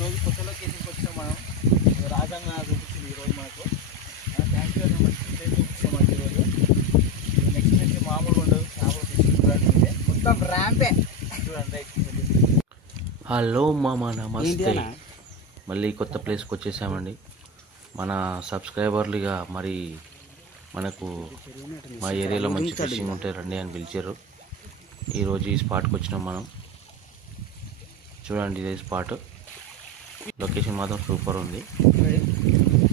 ఈరోజు కొత్త లొకేషన్కి వచ్చాం మనం. రాజన్న చూపించింది ఈరోజు మనకు. Thank you very much. చూపిస్తాం మనకి ఈరోజు. నెక్స్ట్ నుంచి మామూలుగా ఉండదు, చేపలు ఫిషింగ్ చూడండి, మొత్తం ర్యాంపే చూడండి. హలో మామ, నమస్తే. మళ్ళీ కొత్త ప్లేస్కి వచ్చేసామండి. మన సబ్స్క్రైబర్లుగా మరి మనకు మా ఏరియాలో మంచి ఫిషింగ్ ఉంటే రండి అని పిలిచారు. ఈరోజు ఈ స్పాట్కి వచ్చినాం మనం. చూడండి, ఇదే స్పాట్. లొకేషన్ మాత్రం సూపర్ ఉంది.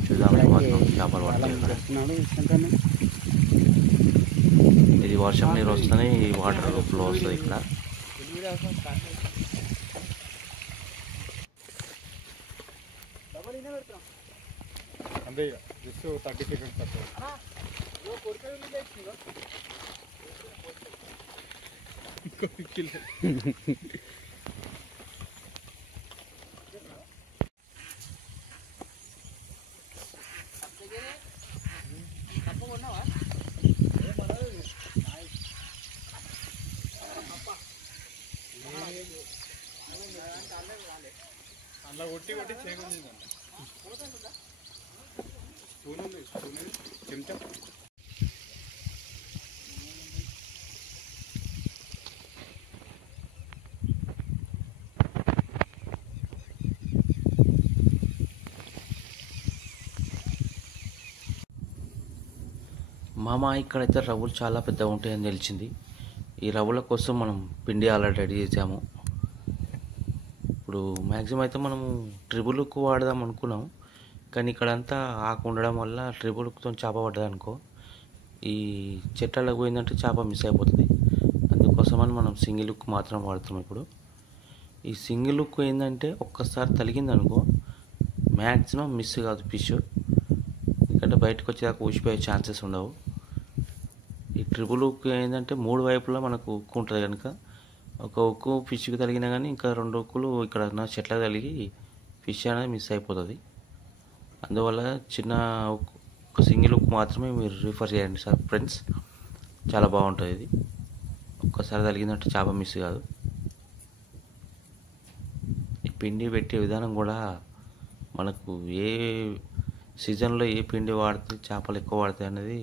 చూద్దామని మాత్రం చేపలు పడతాయి. ఇది వర్షం నీరు వస్తేనే ఈ వాటర్ ఫ్లో వస్తుంది ఇక్కడ. అంటే జస్ట్ 30 సెకండ్స్ పడుతుంది. అలా కొట్టి కొట్టి చేయకుండా స్పూన్ ఉంది, స్పూన్ చెంచా. మామ, ఇక్కడైతే రవ్వులు చాలా పెద్దగా ఉంటాయని తెలిసింది. ఈ రవ్వుల కోసం మనం పిండి ఆల్రెడీ రెడీ చేసాము. ఇప్పుడు మ్యాక్సిమం అయితే మనము ట్రిబుల్ ఉక్కు వాడదాం అనుకున్నాం, కానీ ఇక్కడంతా ఆకు ఉండడం వల్ల ట్రిబుల్ ఉక్కుతో చేప పడ్డది అనుకో, ఈ చెట్లకు పోయిందంటే చేప మిస్ అయిపోతుంది. అందుకోసమని మనం సింగిల్ ఉక్కు మాత్రం వాడుతాం. ఇప్పుడు ఈ సింగిల్ ఉక్కు ఏంటంటే ఒక్కసారి తలిగిందనుకో మ్యాక్సిమం మిస్ కాదు ఫిష్, ఎందుకంటే బయటకు వచ్చేదాకా ఊసిపోయే ఛాన్సెస్ ఉండవు. ఈ ట్రిపుల్ ఉక్కు ఏంటంటే 3 వైపులా మనకు ఉక్కు ఉంటుంది కనుక ఒక ఉక్కు ఫిష్కి తగిలినా కానీ ఇంకా 2 ఉక్కులు ఇక్కడ నా చెట్లకు తగిలి ఫిష్ అనేది మిస్ అయిపోతుంది. అందువల్ల చిన్న ఉక్కు, ఒక సింగిల్ ఉక్కు మాత్రమే మీరు రిఫర్ చేయండి సార్ ఫ్రెండ్స్. చాలా బాగుంటుంది ఇది. ఒక్కసారి తగిలిందంటే చేప మిస్ కాదు. ఈ పిండి పెట్టే విధానం కూడా మనకు ఏ సీజన్లో ఏ పిండి వాడితే చేపలు ఎక్కువ వాడతాయి అనేది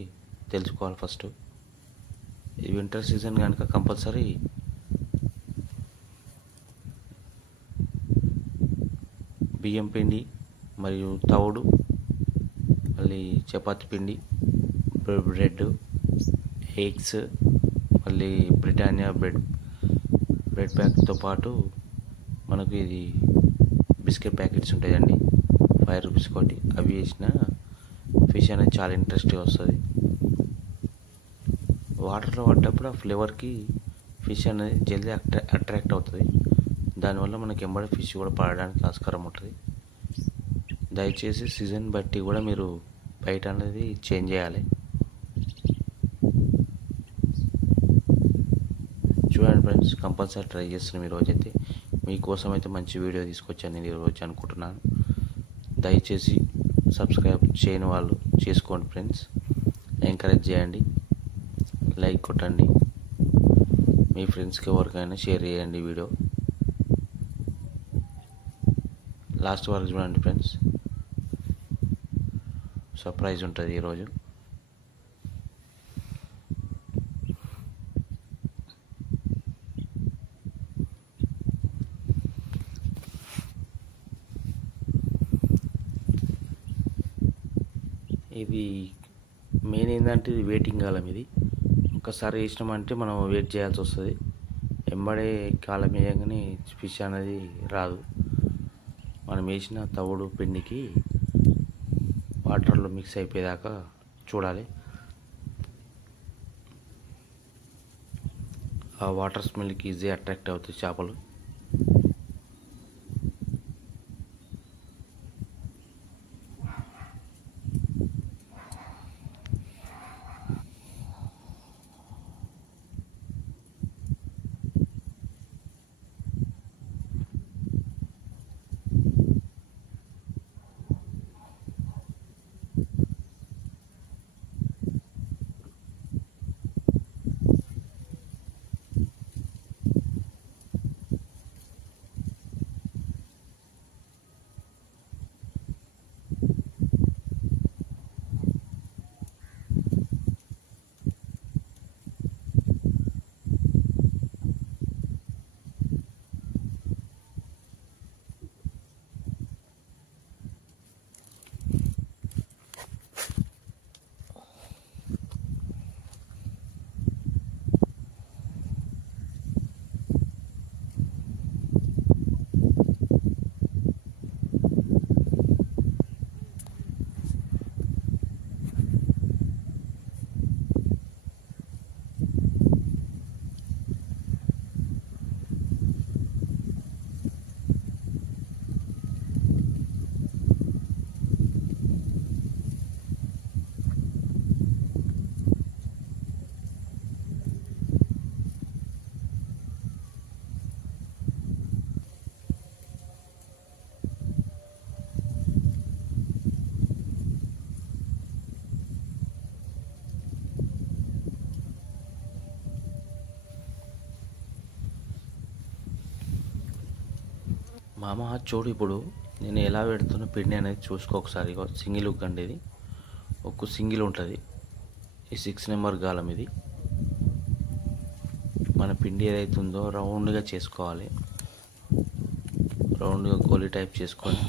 తెలుసుకోవాలి ఫస్ట్. ఈ వింటర్ సీజన్ కనుక కంపల్సరీ బియ్యం పిండి మరియు తవుడు, మళ్ళీ చపాతి పిండి, బ్రెడ్, ఎగ్స్, మళ్ళీ బ్రిటానియా బ్రెడ్ ప్యాక్తో పాటు మనకు ఇది బిస్కెట్ ప్యాకెట్స్ ఉంటాయండి, 5 రూపీస్ ఒకటి. అవి వేసిన ఫిష్ అనేది చాలా ఇంట్రెస్ట్గా వస్తుంది. వాటర్లో పడ్డప్పుడు ఆ ఫ్లేవర్కి ఫిష్ అనేది జల్దీ అట్రాక్ట్ అవుతుంది. దానివల్ల మనకి ఎంబడి ఫిష్ కూడా పడడానికి ఆస్కారం ఉంటుంది. దయచేసి సీజన్ బట్టి కూడా మీరు బయట అనేది చేంజ్ చేయాలి. చూడండి ఫ్రెండ్స్, కంపల్సరీ ట్రై చేస్తున్నాం ఈరోజైతే. మీకోసం అయితే మంచి వీడియో తీసుకొచ్చాను నేను ఈరోజు అనుకుంటున్నాను. దయచేసి సబ్స్క్రైబ్ చేయని వాళ్ళు చేసుకోండి ఫ్రెండ్స్. ఎంకరేజ్ చేయండి, లైక్ కొట్టండి, మీ ఫ్రెండ్స్కి ఎవరికైనా షేర్ చేయండి వీడియో. లాస్ట్ వరకు చూడండి ఫ్రెండ్స్, సర్ప్రైజ్ ఉంటుంది ఈరోజు. ఇది మెయిన్ ఏంటంటే ఇది వెయిటింగ్ కాలం. ఇది ఒక్కసారి వేసినామంటే మనం వెయిట్ చేయాల్సి వస్తుంది. ఎంబడే కాలం వేయగానే ఫిష్ అనేది రాదు. మనం వేసిన తవుడు పిండికి వాటర్లో మిక్స్ అయిపోయేదాకా చూడాలి. ఆ వాటర్ స్మెల్కి ఈజీ అట్రాక్ట్ అవుతాయి చేపలు. మామ చూడు, ఇప్పుడు నేను ఎలా పెడుతున్న పిండి అనేది చూసుకో ఒకసారి. సింగిల్ హుక్ అండి ఇది, ఒక సింగిల్ ఉంటుంది. ఈ 6 నెంబర్ గాలం ఇది. మన పిండి ఏదైతే ఉందో రౌండ్గా చేసుకోవాలి. రౌండ్గా గోలీ టైప్ చేసుకొని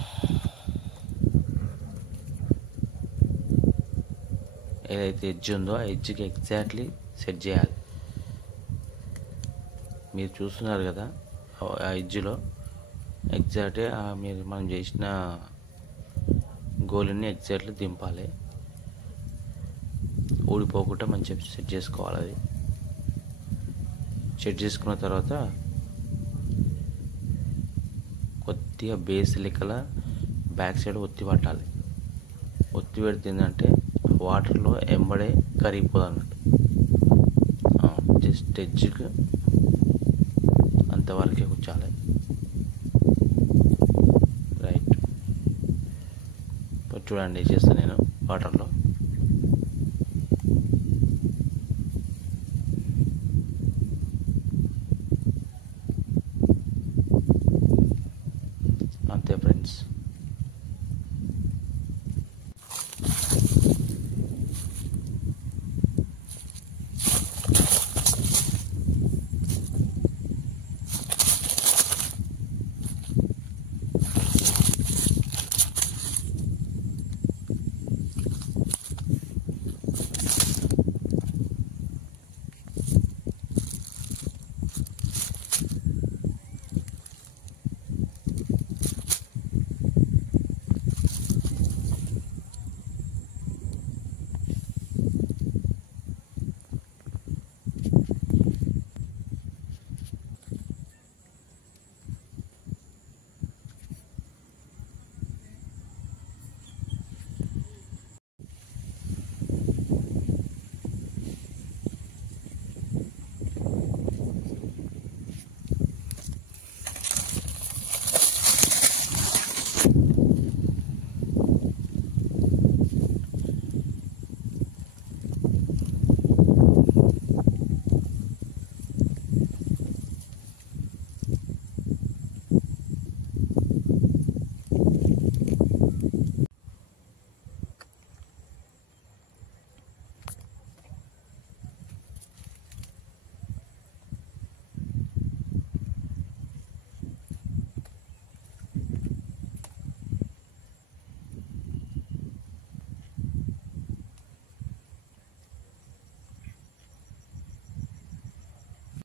ఏదైతే ఎడ్జ్ ఉందో ఆ ఎడ్జ్కి ఎగ్జాక్ట్లీ సెట్ చేయాలి. మీరు చూస్తున్నారు కదా, ఆ ఎడ్జ్లో ఎగ్జాక్ట్గా మనం చేసిన గోలీని ఎగ్జాక్ట్లీ దింపాలి. ఊడిపోకుండా మంచిగా సెట్ చేసుకోవాలి. అది సెట్ చేసుకున్న తర్వాత కొద్దిగా బేస్ లెక్కల బ్యాక్ సైడ్ ఒత్తి పట్టాలి. ఒత్తి పెడితే ఏంటంటే వాటర్లో ఎంబడే కరిగిపోదు అన్నట్టు. జస్ట్ ఎడ్జ్కి అంతవరకే కూర్చోాలి. రైట్, ఇప్పుడు చూడండి చేస్తాను నేను వాటర్లో.